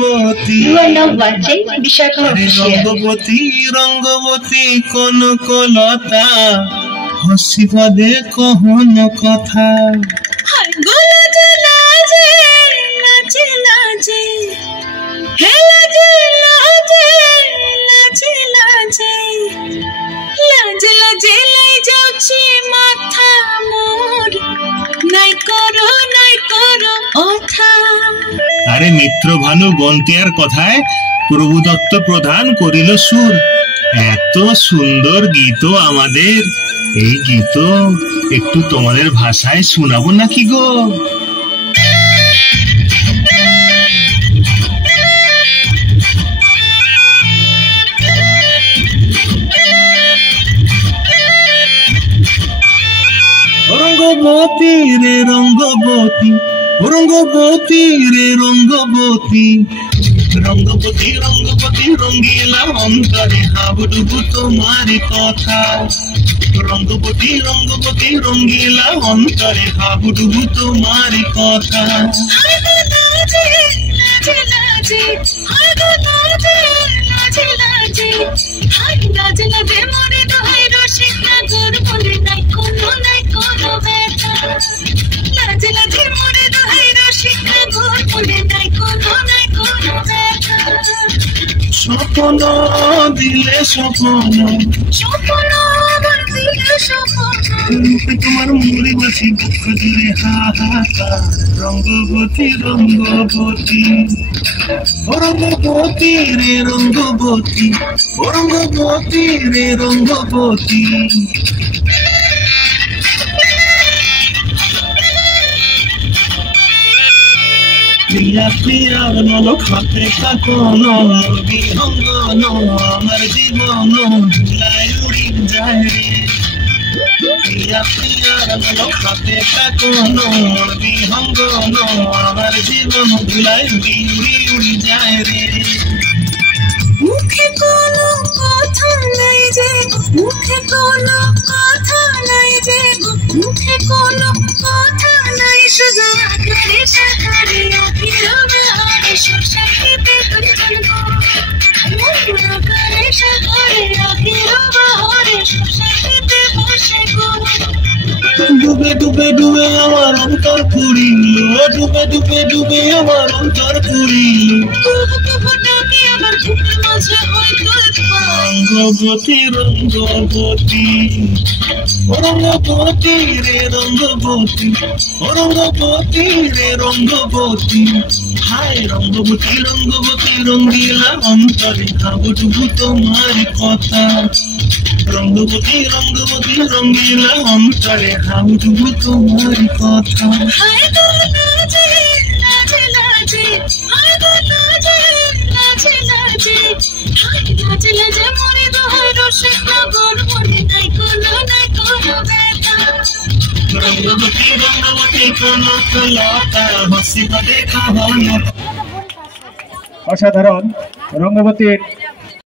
রঙ্গবতী রঙ্গবতী রঙ্গবতী কনকলতা হসিবা দে কহন কথা আরে মিত্র ভানু গন্তিয়ার কথায় প্রভুদত্ত প্রধান করিল সুর। এত সুন্দর গীত আমাদের, এই গীত একটু তোমাদের ভাষায় শোনাবো নাকি গো? রঙ্গবতী রে রঙ্গবতী রঙ্গবতী রে রঙ্গবতী রঙ্গবতী রঙ্গবতী রঙ্গিলা অন্তরে হাবুডুবু তোমার কথা রঙ্গবতী রঙ্গবতী রঙ্গিলা অন্তরে হাবুডুবু তোমার কথা স্বপ্ন দিলে স্বপ্ন তোমার মুড়ি বাসি দুঃখ জুড়ে হাহাকার রঙ্গবতী রঙ্গবতী রঙ্গবতী রে রঙ্গবতী রঙ্গবতী রে রঙ্গবতী প্রিয়া প্রিয়া নলক হাতে কাকন বিহঙ্গন আমার জীবন ভুলাই উড়ি যায় রে প্রিয়া প্রিয়া নলক হাতে কাকন বিহঙ্গন আমার জীবন ভুলাই উড়ি উড়ি উড়ি যায় রে মুখে কোনো কথা নাই যে মুখে কোনো কথা নাই যে মুখে কোনো কথা নাই শুধু আকারে সাকারে আখিরামে আরে সুশাইতে করবো আকারে সাকারে আখিরামে আরে সুশাইতে বসে গো ডুবে ডুবে ডুবে আমার অন্তর পুরিল ডুবে ডুবে ডুবে আমার অন্তর পুরিল রঙ্গবতী রঙ্গবতী রঙ্গবতী রে রঙ্গবতী রঙ্গবতী রে রঙ্গবতী হায় রঙ্গবতী রঙ্গবতী রঙ্গিলা অন্তরে হাবুডুবু তোমার কথা রঙ্গবতী রঙ্গবতী রঙ্গিলা অন্তরে হাবুডুবু তোমার কথা অসাধারণ রঙ্গবতীর